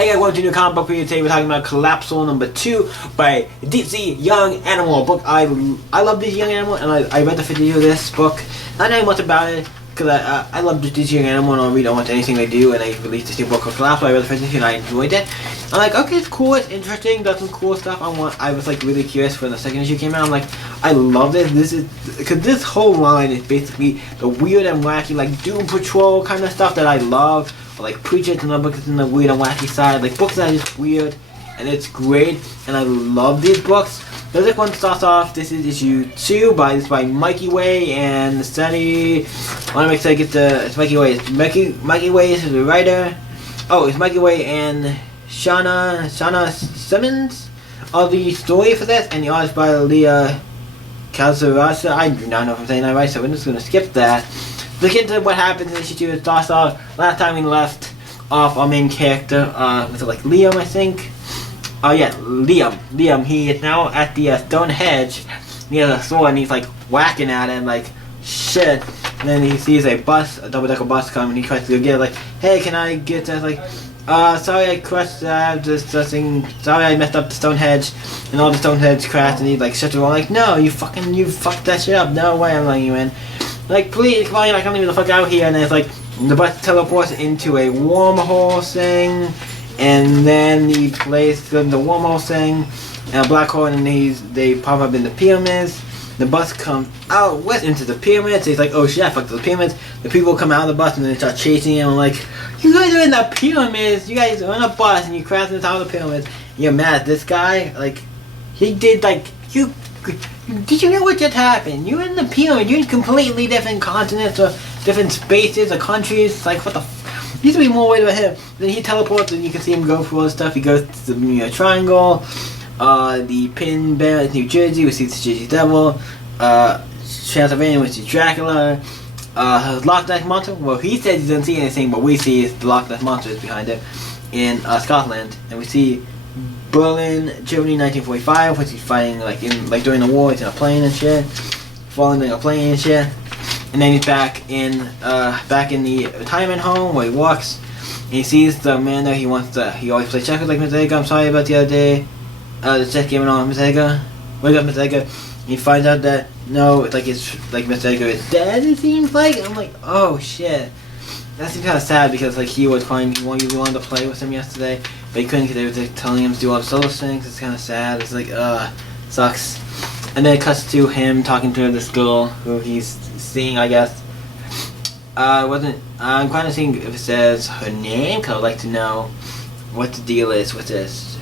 Hey guys, welcome to a new comic book review. Today we're talking about Collapsal #2 by Deep Sea Young Animal. A book I love this Young Animal, and I read the 50 of this book. Not knowing much about it, because I love this Young Animal and I'll read almost anything they do, and they released this new book called Collapsal. I read the 50 and I enjoyed it. I'm like, okay, it's cool, it's interesting, does some cool stuff. I was like really curious when the second issue came out. I'm like, I love this. This is, because this whole line is basically the weird and wacky, like Doom Patrol kind of stuff that I love. Like Preacher, it's another book that's in the weird and wacky side. Like books that are just weird, and it's great, and I love these books. The next one starts off. This is issue 2 by Mikey Way and Sunny. I want to make sure I get it's Mikey Way. It's Mikey Way is the writer. Oh, it's Mikey Way and Shauna Simmons of the story for this, and the artist by Leah Calzarasa. I do not know if I'm saying that right, so we're just gonna skip that. Look into what happens in issue 2. It starts off, last time we left off our main character, was it like Liam, I think? Oh yeah, Liam, he is now at the stone hedge near the sword, and he's like whacking at it, like, shit. And then he sees a double-decker bus come, and he tries to go get it, like, hey, can I get this? Like, sorry I crushed this thing, sorry I messed up the stone hedge, and all the stone hedge crashed, and he like shuts it all, like, no, you fucked that shit up, no way I'm letting you in. Like, please, come on, you're not coming the fuck out here. And then it's like, the bus teleports into a wormhole thing, and then the place goes into the wormhole thing, and a black hole, and they pop up in the pyramids. The bus comes out west into the pyramids. So he's like, oh shit, I fucked up the pyramids. The people come out of the bus, and then they start chasing him. I'm like, you guys are in the pyramids. You guys are on a bus, and you crash in the top of the pyramids. You're mad at this guy. Like, he did, like, did you know what just happened? You're in the pyramid. You're in completely different continents or different spaces or countries. It's like, what the f... There needs to be more way to him. Then he teleports, and you can see him go through all this stuff. He goes to the triangle, the Pin Bear in New Jersey, we see the Jersey Devil, Transylvania, we see Dracula, Loch Ness Monster. Well, he says he doesn't see anything, but we see the Loch Ness Monster is behind him in Scotland, and we see Berlin, Germany, 1945, which he's fighting like during the war. He's in a plane and shit, falling in a plane and shit, and then he's back in the retirement home where he walks, and he sees the man there. He always plays checkers like Miss Edgar. I'm sorry about the other day, the chess game and all. Miss Edgar, wake up, Miss Edgar. He finds out that no, it's like Miss Edgar is dead. It seems like. I'm like, oh shit. That seems kind of sad because like he was claiming he wanted to play with him yesterday, but he couldn't because they were like, telling him to do all the solo things. It's kind of sad. It's like, sucks. And then it cuts to him talking to this girl who he's seeing, I guess. I'm kind of seeing if it says her name, because I'd like to know what the deal is with this.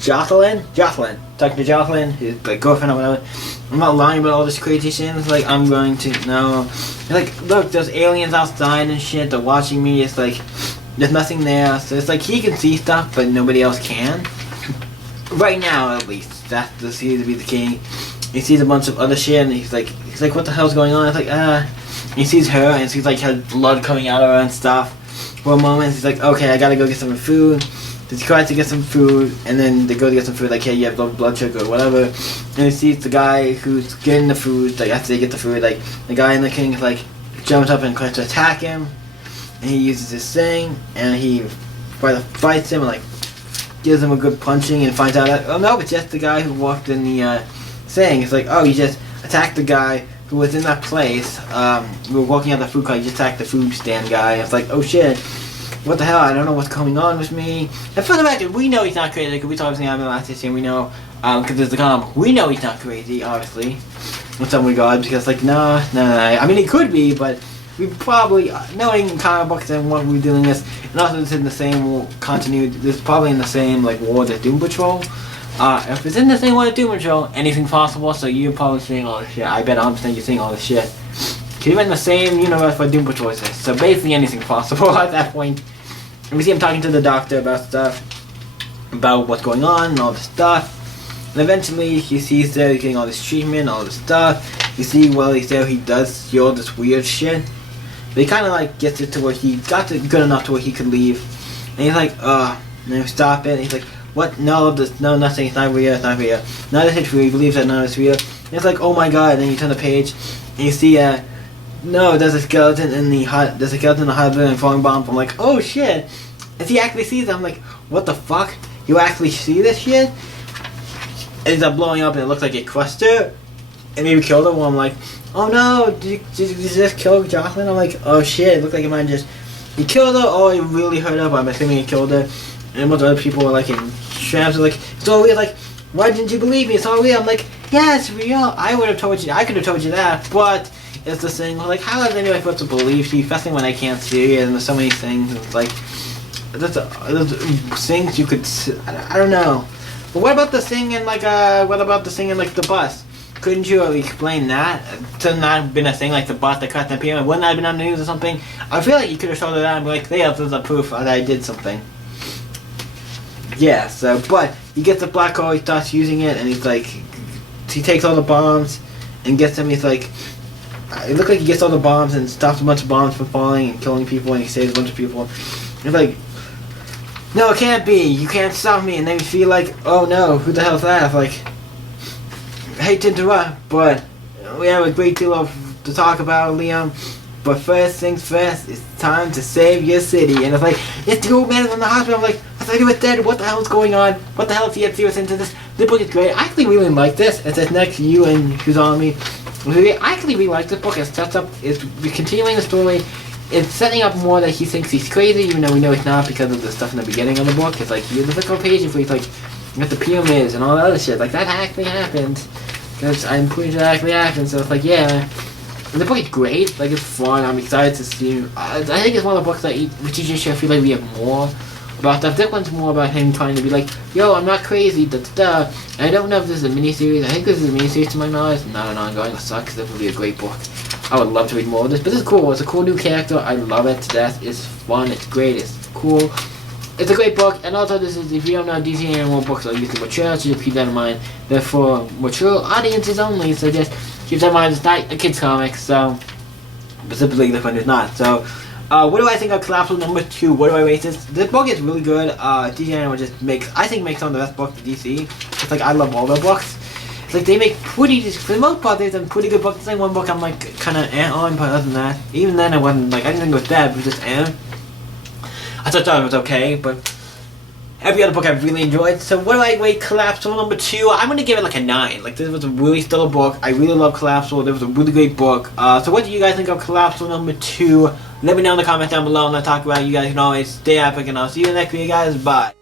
Jocelyn? Talking to Jocelyn, his like, girlfriend or whatever. I'm not lying about all this crazy shit. It's like, I'm going to know. Like, look, there's aliens outside and shit. They're watching me. It's like, there's nothing there. So it's like he can see stuff, but nobody else can. Right now, at least. That seems to be the king. He sees a bunch of other shit, and he's like, what the hell's going on? It's like, He sees her, and sees like her blood coming out of her and stuff. For a moment, he's like, okay, I gotta go get some food. He tries to get some food, and then they go to get some food, like, hey, you have low blood sugar or whatever. And he sees the guy who's getting the food, like, after they get the food, like, the guy in the king, like, jumps up and tries to attack him. And he uses his thing, and he fights him, and, like, gives him a good punching, and finds out that, oh, no, it's just the guy who walked in the thing. It's like, oh, you just attacked the guy who was in that place. We were walking out the food cart, you just attacked the food stand guy. It's like, oh, shit. What the hell? I don't know what's going on with me. And for the record, we know he's not crazy. Because we saw everything happened last issue, and we know, because there's the comic, we know he's not crazy, obviously, in some regards, because, like, no. I mean, he could be, but we probably, knowing comic books and what we're dealing with, and also it's in the same continuity, this is probably in the same, like, war as Doom Patrol. If it's in the same war as Doom Patrol, anything's possible, so you're probably seeing all this shit. I bet 100% you're seeing all this shit. Because you're in the same universe where Doom Patrol is, so basically anything's possible at that point. And we see him talking to the doctor about stuff, about what's going on and all this stuff. And eventually he sees there he's getting all this treatment, all this stuff. You see while he's there he does see all this weird shit. But he kind of like gets it to where he got it good enough to where he could leave. And he's like, and then stop it. And he's like, what? No, nothing. It's not real. It's not real. None of it's real. He believes that none of it's real. And it's like, oh my god. And then you turn the page and you see no, there's a skeleton in the hut. There's a skeleton in the hut and falling bomb. I'm like, oh shit. And he actually sees it. I'm like, what the fuck? You actually see this shit? It ends up blowing up and it looks like it crushed her. And maybe killed her. Well, I'm like, oh no, did you just kill Jocelyn? I'm like, oh shit, it looked like it might just... He killed her, or it really hurt her, but I'm assuming he killed her. And a bunch of other people were like in tramps, like, it's all weird, like, why didn't you believe me? It's all real. I'm like, yeah, it's real. I would have told you, I could have told you that, but it's the thing, like, how is anyone supposed to believe you, especially when I can't see it, and there's so many things, it's like, there's things you could, I don't know. But what about the thing in, like, the bus? Couldn't you explain that? To not have been a thing, like the bus that cut the PM, wouldn't that have been on the news or something? I feel like you could have showed it out and be like, yeah, this is a proof that I did something. Yeah, so, but he gets the black hole, he starts using it, and he's like, he takes all the bombs and gets them, he's like, it looks like he gets all the bombs and stops a bunch of bombs from falling and killing people, and he saves a bunch of people. He's like, no, it can't be, you can't stop me, and then you feel like, oh no, who the hell's that? I'm like, I hate to interrupt, but we have a great deal to talk about, Liam. But first things first, it's time to save your city. And it's like, it's the old man from the hospital. I'm like, I thought he was dead. What the hell is going on? What the hell is he had serious into this? This book is great. I actually really like this. It says next to you and who's on me. I actually really like this book. It sets up, it's continuing the story. It's setting up more that he thinks he's crazy, even though we know he's not because of the stuff in the beginning of the book. It's like, here's the physical page where he's like, what the pyramids and all that other shit. Like, that actually happened. Because I'm pretty sure that actually happened. So it's like, yeah. And the book is great. Like, it's fun. I'm excited to see. I think it's one of the books that which you just feel like we have more about stuff. This one's more about him trying to be like, yo, I'm not crazy, da da da. And I don't know if this is a miniseries. I think this is a miniseries to my knowledge, not an ongoing. It sucks. This would be a great book. I would love to read more of this. But it's cool. It's a cool new character. I love it to death. It's fun. It's great. It's cool. It's a great book, and also this is, if you don't know, DC Animal books are usually mature, so just keep that in mind. They're for mature audiences only, so just keep that in mind. It's not a kid's comic, so specifically this one is not. So, what do I think of Collapsible number 2? What do I rate this? This book is really good. DC Animal just makes some of the best books of DC. It's like, I love all their books. It's like, they make pretty, for the most part, they've done pretty good books. There's like one book I'm like, kind of on, but other than that, even then I wasn't, like, I didn't think it was bad, but just I thought it was okay, but every other book I've really enjoyed. So what do I rate Collapsible number 2? I'm going to give it like a 9. Like, this was a really stellar book. I really love Collapsible. It was a really great book. So what do you guys think of Collapsible number 2? Let me know in the comments down below, and I'll talk about it. You guys can always stay epic, and I'll see you in the next video, guys. Bye.